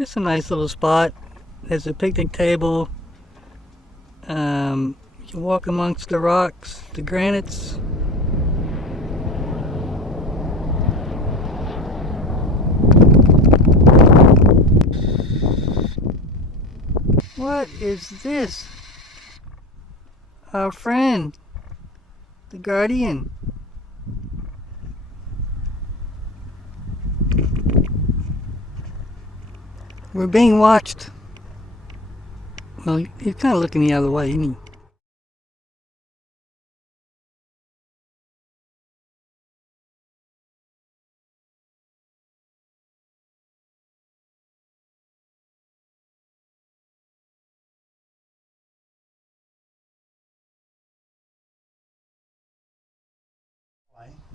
It's a nice little spot. There's a picnic table. You can walk amongst the rocks, the granites. What is this? Our friend, the Guardian. We're being watched. Well, he's kind of looking the other way, isn't he?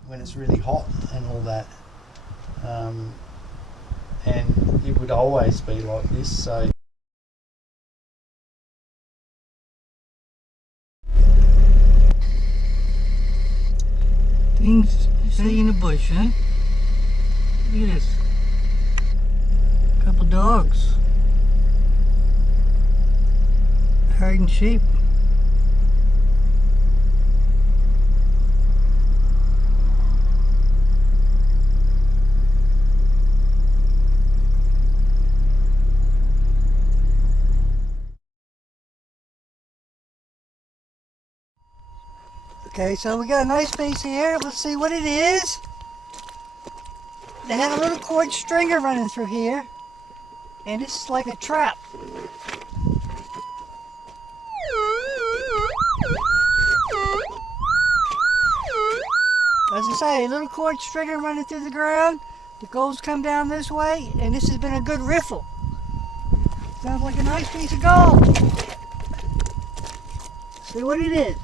When it's really hot and all that, and it would always be like this. So Things you see in the bush, huh? Look at this. Couple dogs. Herding sheep. Okay, so we got a nice piece here. Let's see what it is. They have a little cord stringer running through here, and it's like a trap. As I say, a little cord stringer running through the ground. The gold's come down this way, and this has been a good riffle. Sounds like a nice piece of gold. See what it is.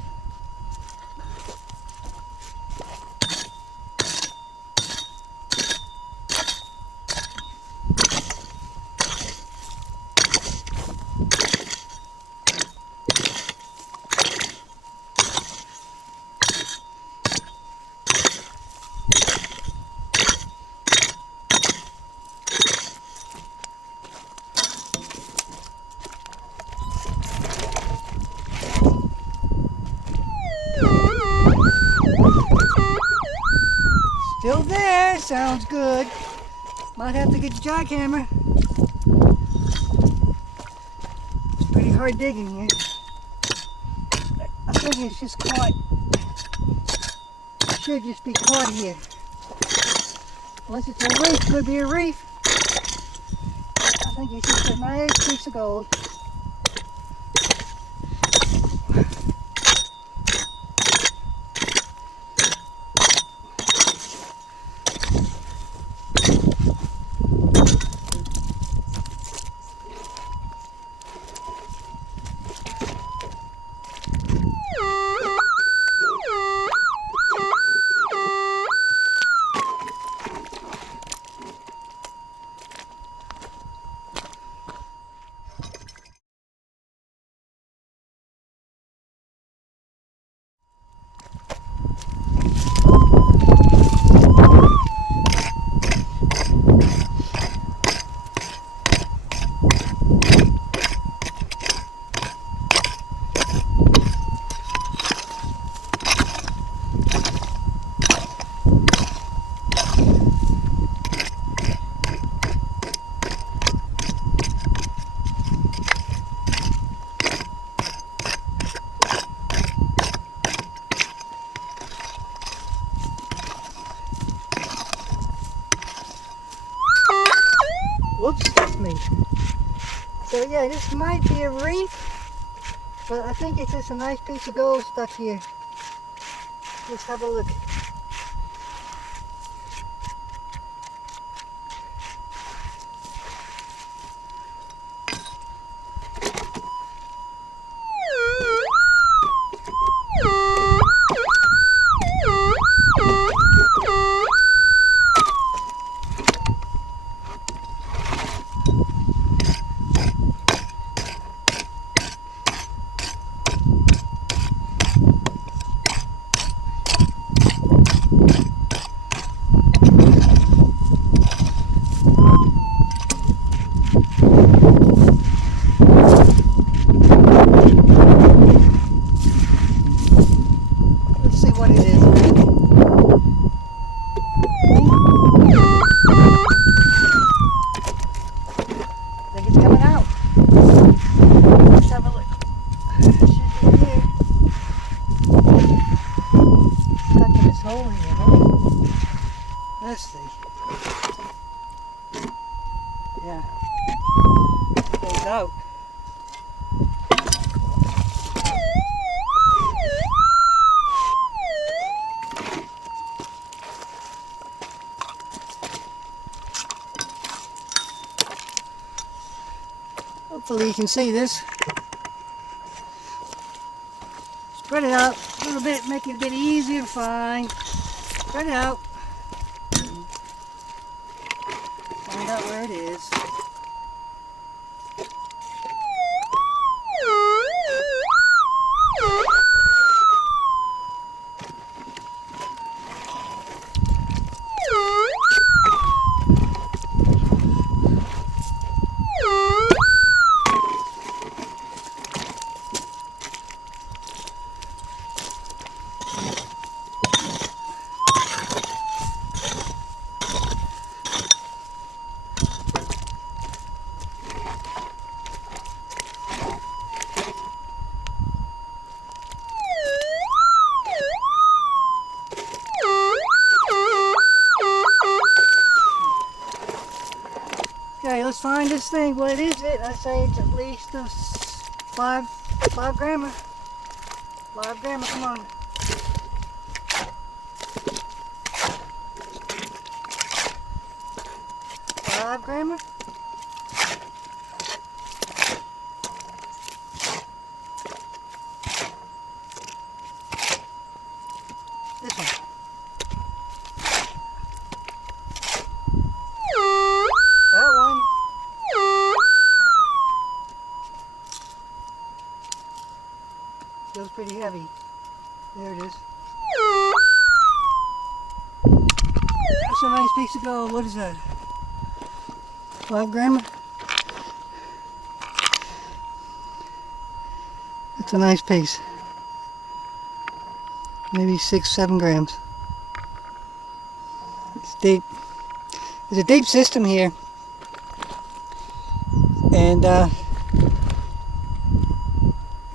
Still there, sounds good. Might have to get the jackhammer. It's pretty hard digging here. I think it's just caught. It should just be caught here. Unless it's a reef, could be a reef. I think it's just a nice piece of gold. Whoops, that's me. So yeah, this might be a reef, but I think it's just a nice piece of gold stuck here. Let's have a look. Let's see. Yeah. Goes out. Hopefully you can see this. Spread it out a little bit, make it a bit easier to find. Spread it out. Find out where it is. Okay, let's find this thing. What is it? I say it's at least a 5 grammer. 5 grammer, come on. 5 grammer? This one. That one. Feels pretty heavy. There it is. That's a nice piece of gold. What is that? 5 grammer? That's a nice piece. Maybe 6-7 grams. It's deep. There's a deep system here. And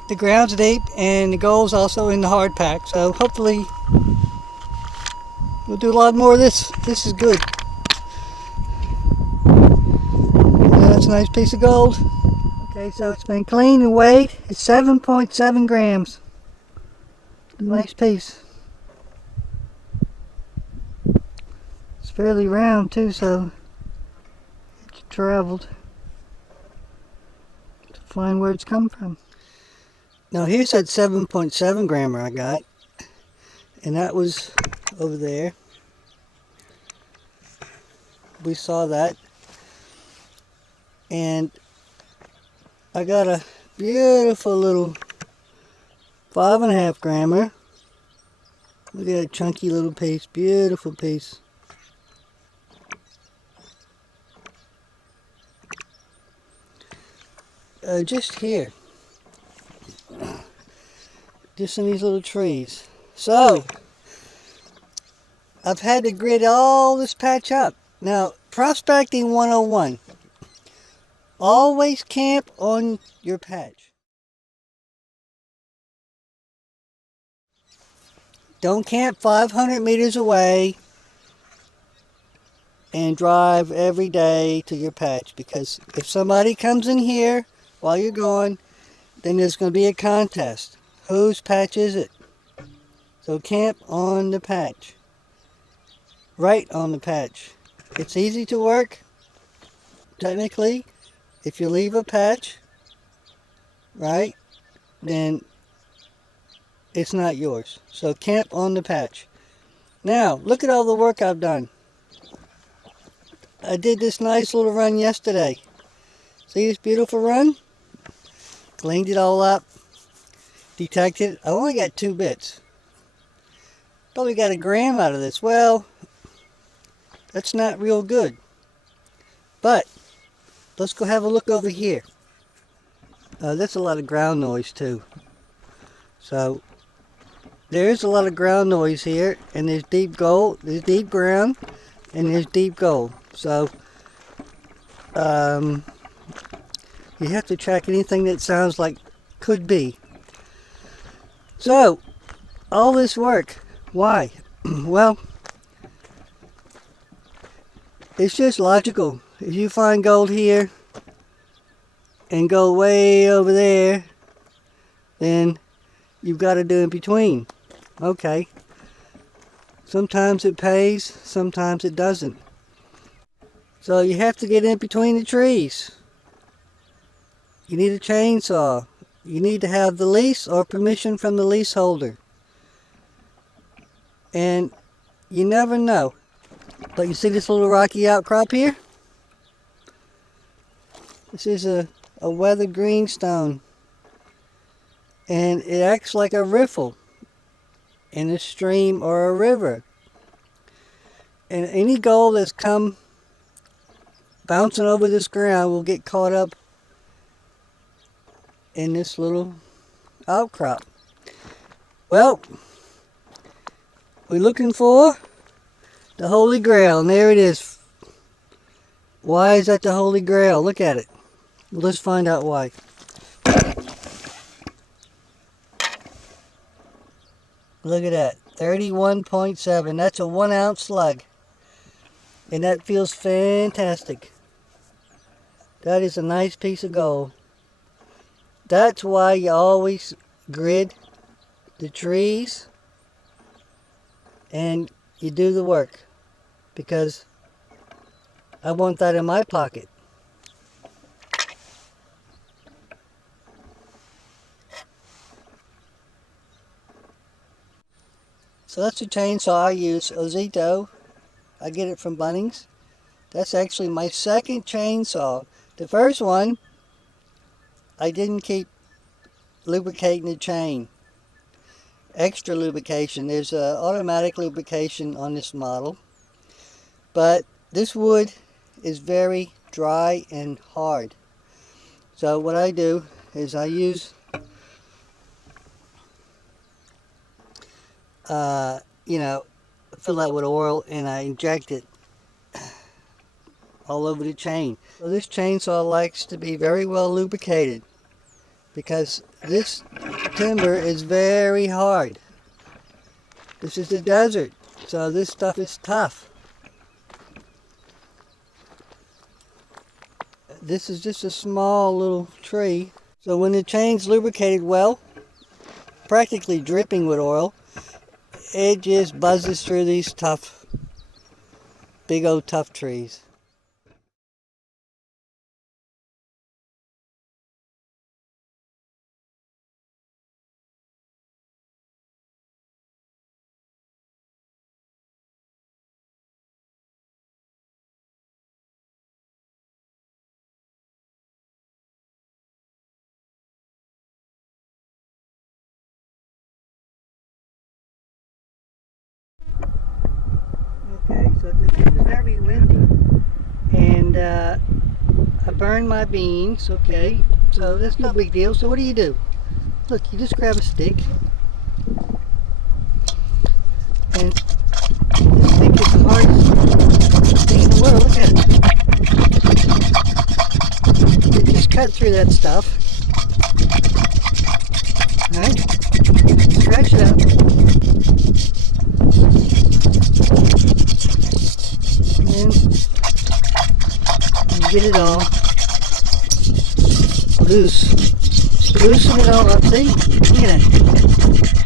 the ground's deep and the gold's also in the hard pack. So hopefully we'll do a lot more of this. This is good. Yeah, that's a nice piece of gold. Okay, so it's been cleaned and weighed. It's 7.7 grams. Nice piece. It's fairly round too, so it's traveled to find where it's come from. Now here's that 7.7 grammer I got, and that was over there. We saw that, and I got a beautiful little 5.5 grammer. Look at that chunky little piece, beautiful piece. Just here, just in these little trees. So I've had to grid all this patch up. Now, prospecting 101. Always camp on your patch. Don't camp 500 meters away and drive every day to your patch, because if somebody comes in here while you're gone, then there's going to be a contest. Whose patch is it? So camp on the patch. Right on the patch. It's easy to work. Technically, if you leave a patch, right, then it's not yours. So camp on the patch. Now, look at all the work I've done. I did this nice little run yesterday. See this beautiful run? Cleaned it all up. Detected. I only got 2 bits. Probably got a gram out of this. Well, that's not real good. But let's go have a look over here. That's a lot of ground noise too. So there's a lot of ground noise here, and there's deep gold, there's deep ground, and there's deep gold. So you have to track anything that sounds like could be. So all this work, why? Well, It's just logical. If you find gold here and go way over there, then you've got to do in between. Okay. Sometimes it pays, sometimes it doesn't. So you have to get in between the trees. You need a chainsaw. You need to have the lease or permission from the leaseholder. And you never know. But you see this little rocky outcrop here? This is a weathered greenstone. And it acts like a riffle in a stream or a river. And any gold that's come bouncing over this ground will get caught up in this little outcrop. Well, we're looking for the Holy Grail, and there it is. Why is that the Holy Grail? Look at it. Let's find out why. Look at that, 31.7. That's a 1 ounce slug. And that feels fantastic. That is a nice piece of gold. That's why you always grid the trees and you do the work, because I want that in my pocket. So that's the chainsaw I use, Ozito. I get it from Bunnings. That's actually my second chainsaw. The first one, I didn't keep lubricating the chain. Extra lubrication. There's automatic lubrication on this model. But this wood is very dry and hard. So what I do is I use fill that with oil and I inject it all over the chain. So this chainsaw likes to be very well lubricated, because this timber is very hard. This is the desert, so this stuff is tough. This is just a small little tree. So when the chain's lubricated well, practically dripping with oil, it just buzzes through these tough, big old tough trees. Okay, so it was very windy, and I burned my beans. Okay, so that's no big deal. So what do? Look, you just grab a stick, and this stick is the hardest thing in the world. Look at it. You just cut through that stuff. All right, scratch it up. And get it all loose. Loosen it all up, see? Look at that.